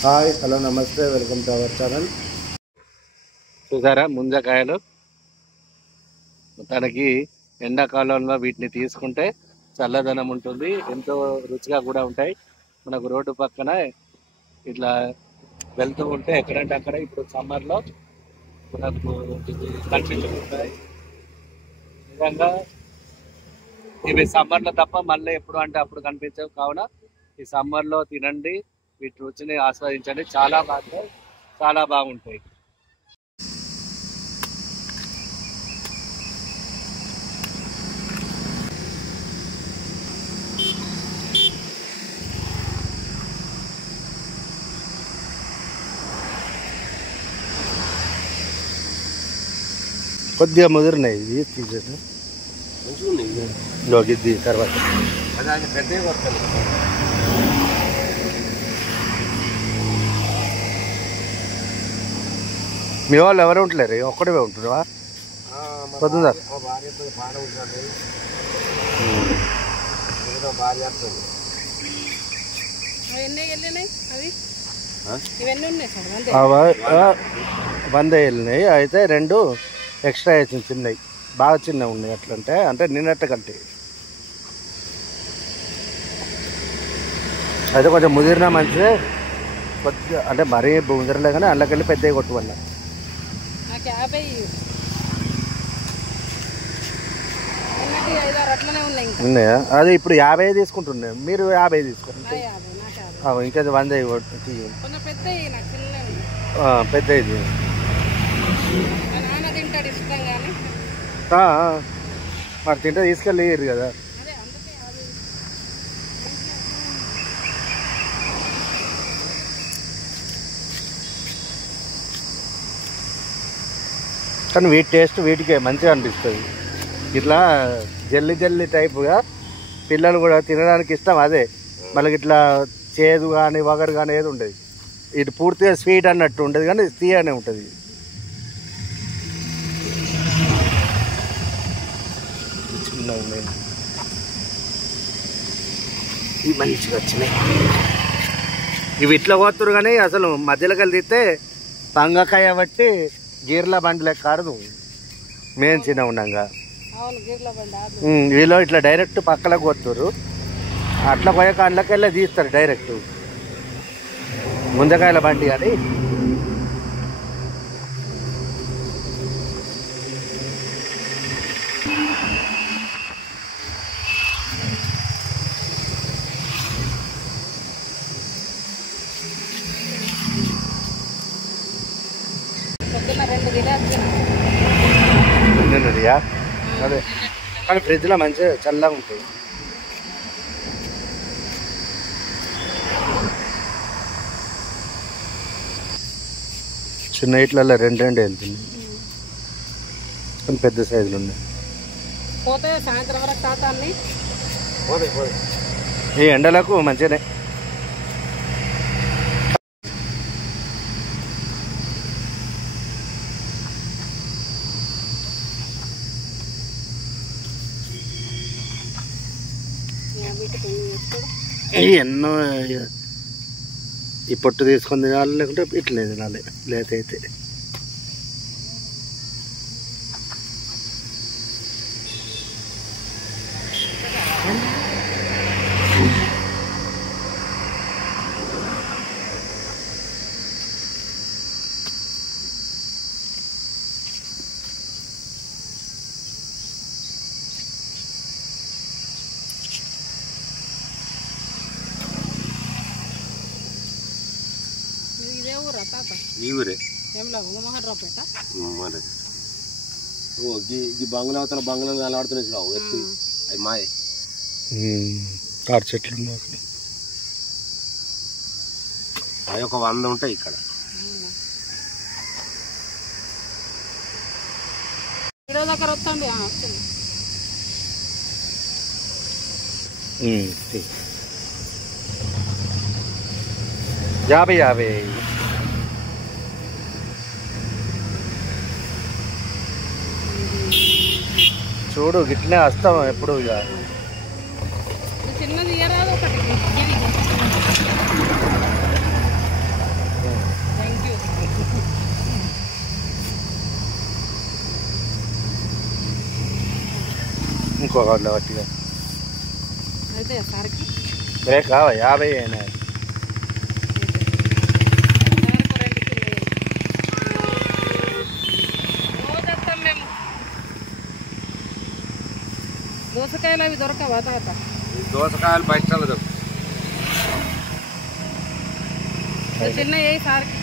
Hi hello నమస్తే welcome to our channel. చూసారా ముంజకాయలు, తనకి ఎండాకాలంలో వీటిని తీసుకుంటే చల్లదనం ఉంటుంది, ఎంతో రుచిగా కూడా ఉంటాయి. మనకు రోడ్డు పక్కన ఇట్లా వెళ్తూ ఉంటే ఎక్కడంటే అక్కడ ఇప్పుడు సమ్మర్లో మనకు కనిపించుకుంటాయి. నిజంగా ఇవి సమ్మర్లో తప్ప మళ్ళీ ఎప్పుడు అంటే అప్పుడు కనిపించవు. కావున ఈ సమ్మర్లో తినండి, వీటి రుచిని ఆస్వాదించండి. చాలా బాగుంటాయి, చాలా బాగుంటాయి. కొద్దిగా ముదిరినాయి, ఇది తీసేది ఇది తర్వాత మీ వాళ్ళు ఎవరు ఉంటలేరు, ఒక్కడే ఉంటున్నావా? పొద్దుందా వంద వెళ్ళినాయి, అయితే 2 ఎక్స్ట్రా వేసింది, చిన్నవి బాగా చిన్నవి ఉన్నాయి. అట్లంటే అంటే నిన్నట్టు కంటే అయితే కొంచెం ముదిరినా మంచిదే. కొద్దిగా అంటే మరీ ముదిరలే కానీ అందులోకెళ్ళి పెద్దవి కొట్టు వల్ల ఉన్నాయా? అది ఇప్పుడు 50 తీసుకుంటున్నాయి, మీరు 50 తీసుకుంటే ఇంకా 100 పెద్ద ఇది. మరి తింటే తీసుకెళ్ళిరు కదా. కానీ వీటి టేస్ట్ వీటికే మంచిగా అనిపిస్తుంది. ఇట్లా జల్లి జల్లి టైపుగా పిల్లలు కూడా తినడానికి ఇష్టం అదే. మళ్ళీ ఇట్లా చేదు కానీ వగరు కానీ ఏది ఉండదు. ఇది పూర్తిగా స్వీట్ అన్నట్టు ఉండదు, కానీ తీయనే ఉంటుంది. చిన్నగా ఉన్నాయి, ఇవి మంచిగా వచ్చినాయి. ఇవి ఇట్లా పోతురు కానీ అసలు మధ్యలోకి వెళ్ళి తీస్తే పంగకాయ బట్టి గీర్ల బండి లెక్క కారదు. మేము చిన్న ఉన్నాగా వీళ్ళు ఇట్లా డైరెక్ట్ పక్కలకు పోతురు, అట్లా పోయే కాళ్ళకి వెళ్ళి తీస్తారు డైరెక్ట్ ముంజకాయల బండి అని. అదే కానీ ఫ్రిడ్జ్లో మంచిగా చల్లగా ఉంటాయి. చిన్న ఇట్లలో 2 వెళ్తుంది, కానీ పెద్ద సైజులు ఉన్నాయి. ఈ ఎండలకు మంచిగానే. ఎన్నో ఈ పొట్టు తీసుకొని తినాలి, లేకుంటే ఇట్లే తినాలి. లేత అయితే ఈ ఊరే బంగ్లా అవతల బంగ్లాలు కలవాడుతున్నాయి రావు ఎత్తు అవి మాయ తాటి చెట్లు అవి ఒక 100 ఉంటాయి ఇక్కడ. దగ్గర వస్తుంది 50 చూడు గిట్లనే వస్తాం ఎప్పుడు. ఇక చిన్నది ఎక్కువ కావాలి వట్టిగా అయితే సార్కి బ్రేక్ కావా 50 అయినా దోసకాయలు అవి దొరకవా తాత? దోసకాయలు బయట చిన్న ఏ సార్కి